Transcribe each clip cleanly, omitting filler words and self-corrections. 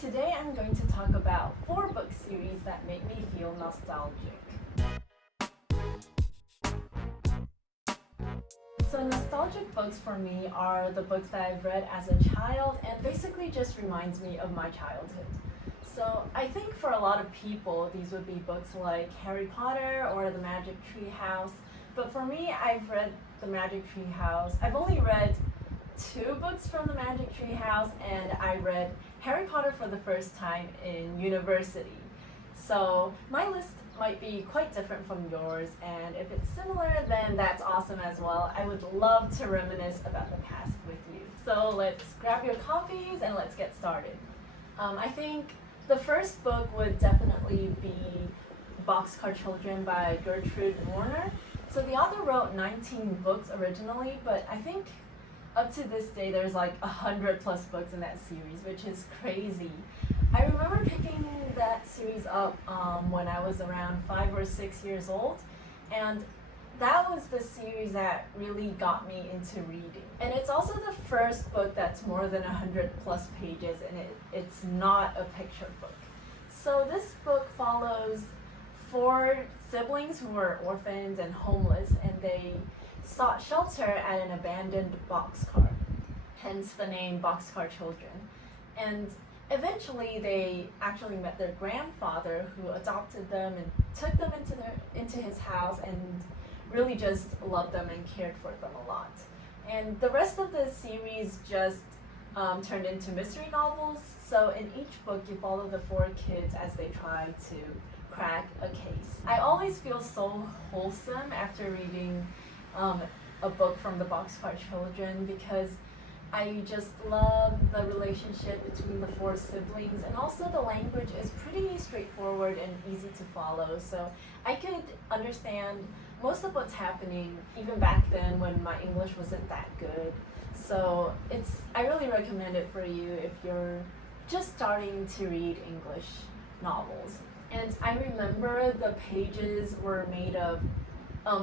Today I'm going to talk about 4 book series that make me feel nostalgic. So nostalgic books for me are the books that I've read as a child and basically just reminds me of my childhood. So I think for a lot of people these would be books like Harry Potter or The Magic Tree House, but for me I've read The Magic Tree House. I've only read 2 books from The Magic Tree House, and I read Harry Potter for the first time in university. So my list might be quite different from yours, and if it's similar then that's awesome as well. I would love to reminisce about the past with you. So let's grab your coffees and let's get started. I think the first book would definitely be Boxcar Children by Gertrude Warner. So the author wrote 19 books originally, but I think up to this day there's like 100 plus books in that series, which is crazy. I remember picking that series up when I was around 5 or 6 years old, and that was the series that really got me into reading. And it's also the first book that's more than 100 plus pages, and it's not a picture book. So this book follows 4 siblings who were orphans and homeless, and they sought shelter at an abandoned boxcar, hence the name Boxcar Children. And eventually they actually met their grandfather, who adopted them and took them into his house and really just loved them and cared for them a lot. And the rest of the series just turned into mystery novels. So in each book you follow the 4 kids as they try to crack a case. I always feel so wholesome after reading a book from the Boxcar Children, because I just love the relationship between the 4 siblings, and also the language is pretty straightforward and easy to follow, so I could understand most of what's happening even back then when my English wasn't that good. So I really recommend it for you if you're just starting to read English novels. And I remember the pages were made of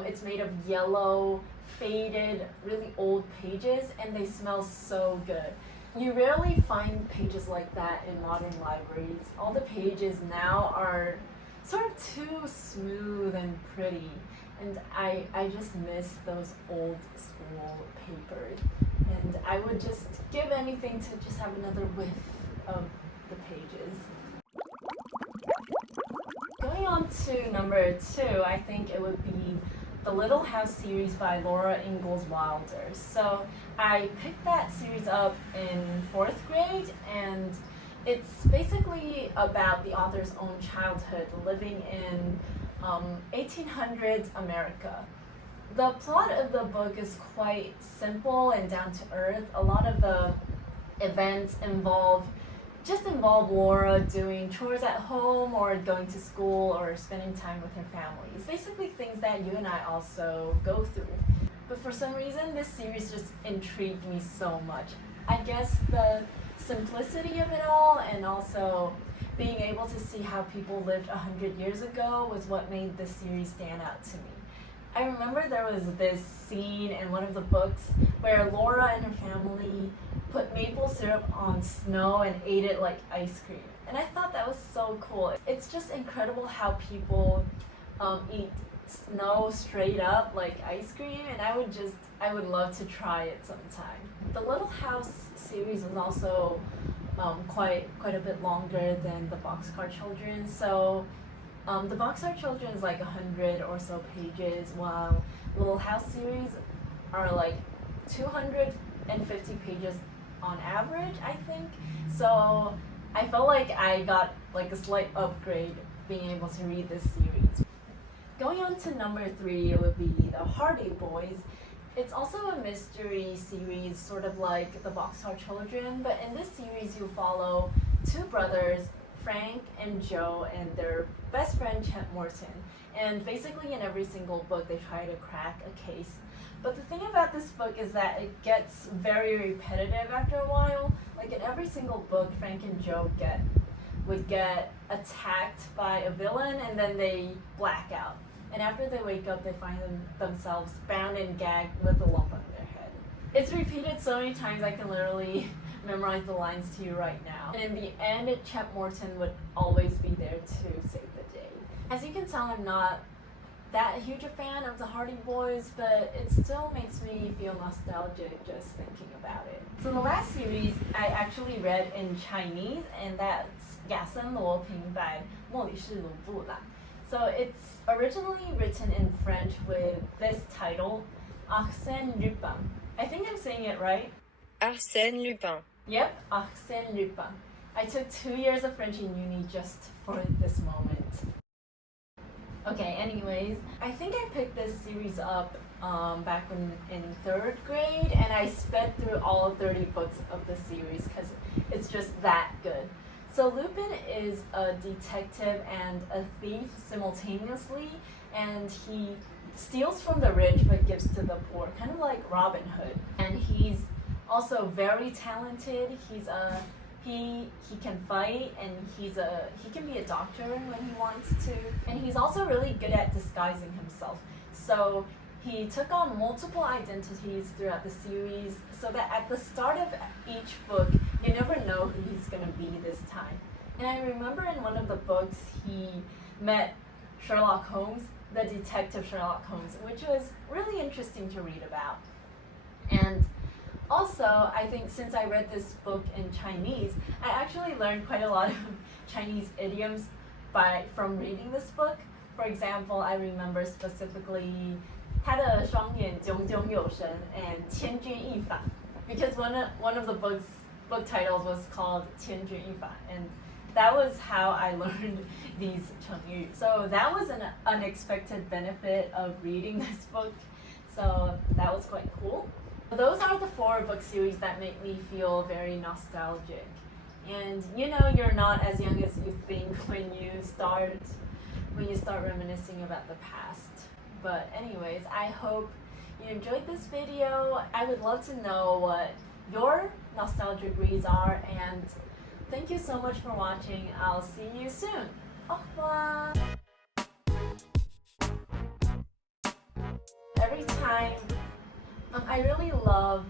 it's made of yellow, faded, really old pages, and they smell so good. You rarely find pages like that in modern libraries. All the pages now are sort of too smooth and pretty, and I just miss those old school papers. And I would just give anything to just have another whiff of the pages. Going on to number 2, I think it would be the Little House series by Laura Ingalls Wilder. So I picked that series up in 4th grade, and it's basically about the author's own childhood living in 1800s America. The plot of the book is quite simple and down to earth. A lot of the events involve Laura doing chores at home or going to school or spending time with her family. It's basically things that you and I also go through. But for some reason, this series just intrigued me so much. I guess the simplicity of it all, and also being able to see how people lived 100 years ago, was what made this series stand out to me. I remember there was this scene in one of the books where Laura and her family put maple syrup on snow and ate it like ice cream. And I thought that was so cool. It's just incredible how people eat snow straight up like ice cream, and I would love to try it sometime. The Little House series is also quite a bit longer than the Boxcar Children. So the Boxcar Children is like 100 or so pages, while Little House series are like 250 pages on average, I think. So I felt like I got like a slight upgrade being able to read this series. Going on to number 3, it would be The Hardy Boys. It's also a mystery series, sort of like the Boxcar Children, but in this series you follow 2 brothers, Frank and Joe, and their best friend Chet Morton. And basically in every single book they try to crack a case. But the thing about this book is that it gets very repetitive after a while. Like in every single book, Frank and Joe would get attacked by a villain, and then they black out. And after they wake up, they find themselves bound and gagged with a lump on their head. It's repeated so many times I can literally memorize the lines to you right now. And in the end, Champ Morton would always be there to save the day. As you can tell, I'm not that huge a fan of the Hardy Boys, but it still makes me feel nostalgic just thinking about it. So the last series I actually read in Chinese, and that's 亚森罗平by 莫里士鲁布啦. So it's originally written in French with this title, Arsène Lupin. I think I'm saying it right. Arsène Lupin. Yep, Arsène Lupin. I took 2 years of French in uni just for this moment. Okay, anyways, I think I picked this series up back in 3rd grade, and I sped through all 30 books of the series because it's just that good. So Lupin is a detective and a thief simultaneously, and he steals from the rich but gives to the poor, kind of like Robin Hood. And he's also very talented. He can fight, and he can be a doctor when he wants to. And he's also really good at disguising himself. So he took on multiple identities throughout the series, so that at the start of each book, you never know who he's gonna be this time. And I remember in one of the books, he met Sherlock Holmes, the detective Sherlock Holmes, which was really interesting to read about. And also, I think since I read this book in Chinese, I actually learned quite a lot of Chinese idioms from reading this book. For example, I remember specifically 他的双眼炯炯有神 and 千钧一发, because one of the book titles was called 千钧一发, and that was how I learned these 成语. So that was an unexpected benefit of reading this book. So that was quite cool. Those are the 4 book series that make me feel very nostalgic. And you know, you're not as young as you think when you start reminiscing about the past. But anyways, I hope you enjoyed this video. I would love to know what your nostalgic reads are, and thank you so much for watching. I'll see you soon. Au revoir. Every time I really love